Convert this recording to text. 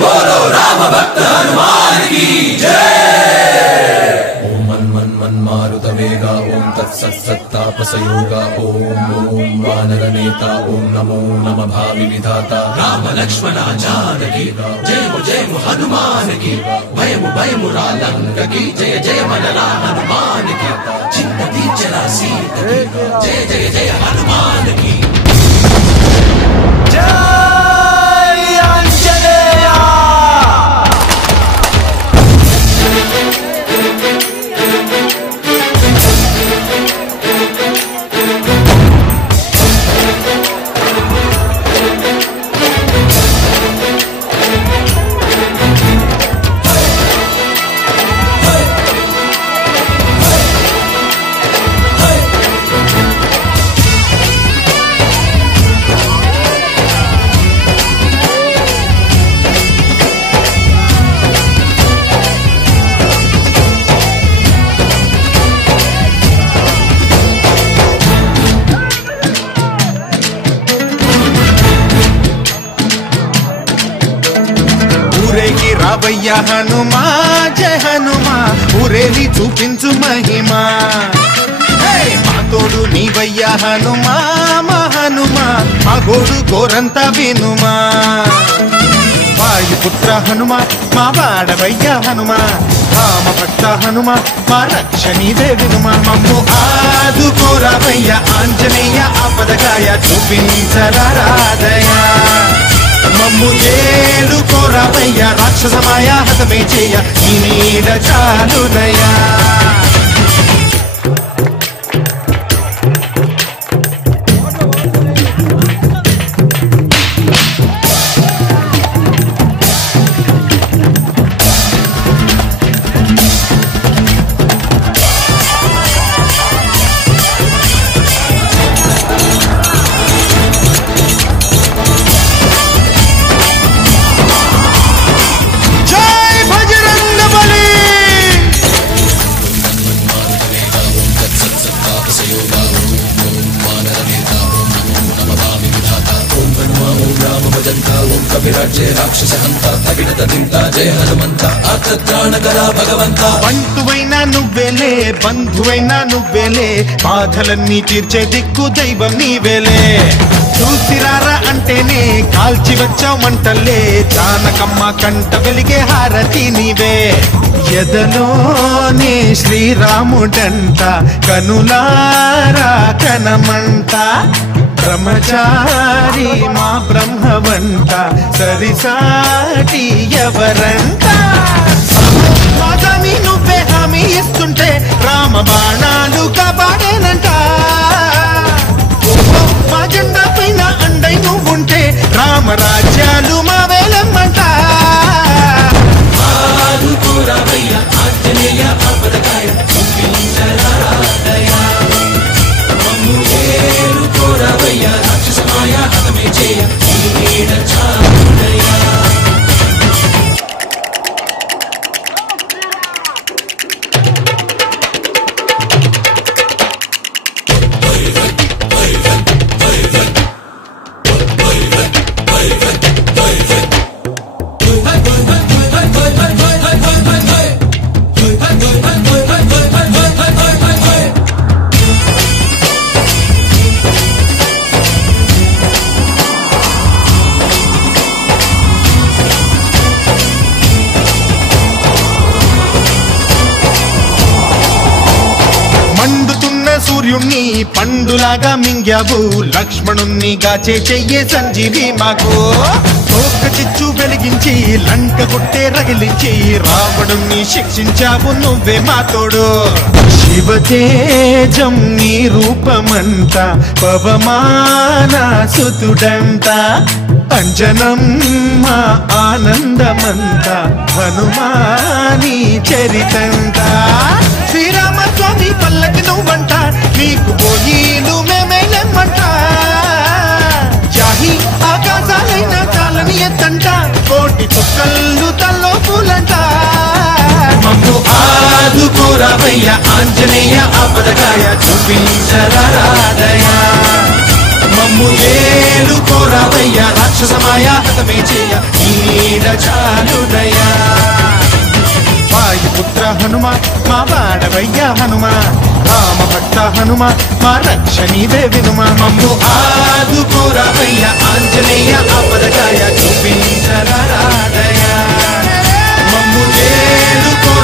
बोलो राम भक्त हनुमान की जय। ओम मन मन मन मारुतवेगा ओम तत्सत्तापसयोगा ओम ओम वानर नेता ओम नमो नम भावि विधाता राम लक्ष्मण जानकी जय हनुमान की भयमु रालंक की जय जय मनरा हनुमान की चिंतती चला सीत की जय जय हनुमान की రావయ్య హనుమా జయ హనుమా ఊరేలి చూపించు మహిమా మా తోడు నీవయ్య హనుమా మా హనుమా మా గోడు గోరంత వినుమా వాయుపుత్ర హనుమా మా వాడవయ్య హనుమా రామ భక్త హనుమా మా రక్షణీదే వినుమా మమ్ము ఆదుకోరావయ్య ఆంజనేయ ఆపదగాయ చూపించరాదయ మమ్ము ఏలుకోరావయ్య రాక్షసమాయ హతమే చేయ ఈ నీడ చాలునయా जय हनुमंत आत्मत्राणकरा भगवंत బంటువైనా నువ్వేలే బంధువైనా నువ్వేలే బాధలన్నీ తీర్చే దిక్కు దైవం నీవేలే చూసిరారా అంటేనే కాల్చి వచ్చావు మంటలే జానకమ్మ కంట వెలిగే హారతి నీవే ఎదలోనే శ్రీరాముడంట కనులారా కనమంట బ్రహ్మచారి మా బ్రహ్మవంట సరిసాటి ఎవరంట స్వామి నువ్వే హామీ ఇస్తుంటే రామ బాణాలు కాపాడేనంట మా జెండా పైన అండై నువ్వుంటే రామరాజ్యాలు మా వేలమ్మంట సూర్యుణ్ణి పండులాగా మింగావు లక్ష్మణుణ్ణి గాచే చెయ్యే సంజీవి మాకు తోక చిచ్చు వెలిగించి లంక కొట్టే రగిలించి రావణుణ్ణి శిక్షించావు నువ్వే మా తోడు శివతేజం నీ రూపమంట పవమాన సుతుడంట అంజనం మా ఆనందమంత హనుమాని చరితంట శ్రీరామ స్వామి పల్లకి నువ్వంట నీకు పోయిలు మేమేలెమ్మంట జాహి ఆకాశాలైన చాలని ఎత్తంట కోటి చుక్కళ్ళు తల్లో పూలంట మమ్ము ఆదుకో కోరవయ్య ఆంజనేయ ఆపదకాయ చూపించరాదయ మమ్ము ఏలు కోరవయ్య రాక్షసమాయ హతమే చేయ ఈడ చాలుదయా వాయుపుత్ర హనుమ మా వాడవయ్య హనుమ రామ భక్త హనుమ మా రక్షణీవే వినుమ మమ్ము ఆదుకోరవయ్య ఆంజనేయ ఆపదకాయ చూపించరాదయ మమ్ము ఏలుకో